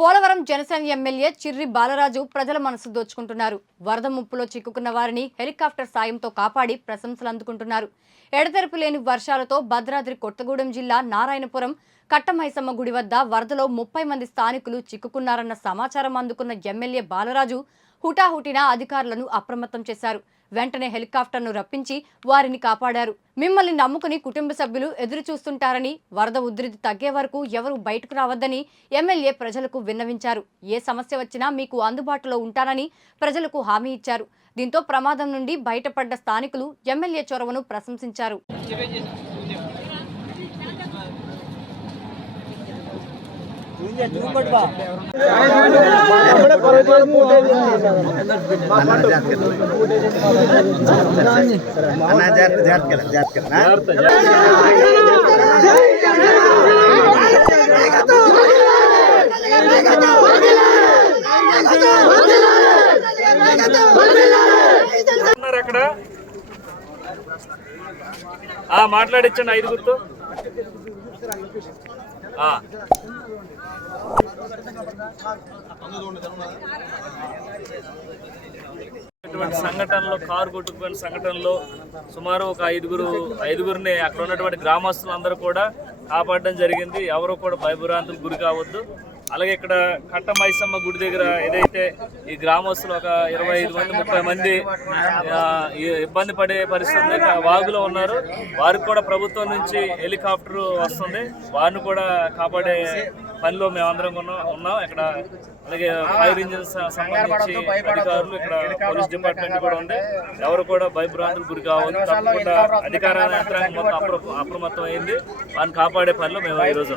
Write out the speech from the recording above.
Polavaram Janasena MLA Chirri Balaraju ప్రజల మనసు దోచుకుంటున్నారు. వరద ముప్పులో చిక్కుకున్న వారిని హెలికాప్టర్ సాయంతో కాపాడి ప్రశంసలు అందుకుంటున్నారు. ఎడతెరపు లేని వర్షాలతో భద్రాద్రి కొత్తగూడెం జిల్లా నారాయణపురం కట్టమైసమ్మ గుడి వద్ద వరదలో 30 మంది స్థానికులు చిక్కుకున్నారన్న సమాచారం అందుకున్న ఎమ్మెల్యే బాలరాజు హుటాహుటిన అధికారులను అప్రమత్తం చేశారు. వెంటనే హెలికాప్టర్ను రప్పించి వారిని కాపాడారు. మిమ్మల్ని నమ్ముకుని కుటుంబ సభ్యులు ఎదురు చూస్తుంటారని, వరద ఉధృతి తగ్గే వరకు ఎవరూ బయటకు రావద్దని ఎమ్మెల్యే ప్రజలకు విన్నవించారు. ఏ సమస్య వచ్చినా మీకు అందుబాటులో ఉంటానని ప్రజలకు హామీ ఇచ్చారు. దీంతో ప్రమాదం నుండి బయటపడ్డ స్థానికులు ఎమ్మెల్యే చొరవను ప్రశంసించారు. అక్కడ మాట్లాడించండి ఐదుగురితో. ఇటువంటి సంఘటనలో కారు కొట్టుకుపోయిన సంఘటనలో సుమారు ఒక ఐదుగురిని అక్కడ ఉన్నటువంటి గ్రామస్తులందరూ కూడా కాపాడడం జరిగింది. ఎవరు కూడా భయభ్రాంతులకు గురి కావద్దు. అలాగే ఇక్కడ కట్టమైసమ్మ గుడి దగ్గర ఏదైతే ఈ గ్రామస్తులు ఒక 25 మంది 30 మంది ఇబ్బంది పడే పరిస్థితి వాగులో ఉన్నారు. వారికి కూడా ప్రభుత్వం నుంచి హెలికాప్టర్ వస్తుంది. వారిని కూడా కాపాడే పనిలో మేమందరం ఉన్నాం ఇక్కడ. అలాగే ఫైర్ ఇంజిన్స్ సంబంధించి అధికారులు, ఇక్కడ పోలీస్ డిపార్ట్మెంట్ కూడా ఉంది. ఎవరు కూడా భయభ్రాంతులకు గురి కావాలి. తప్పకుండా అధికార యంత్రాంగం మొత్తం అప్రమత్తం అయింది. వారిని కాపాడే పనిలో మేము ఈరోజు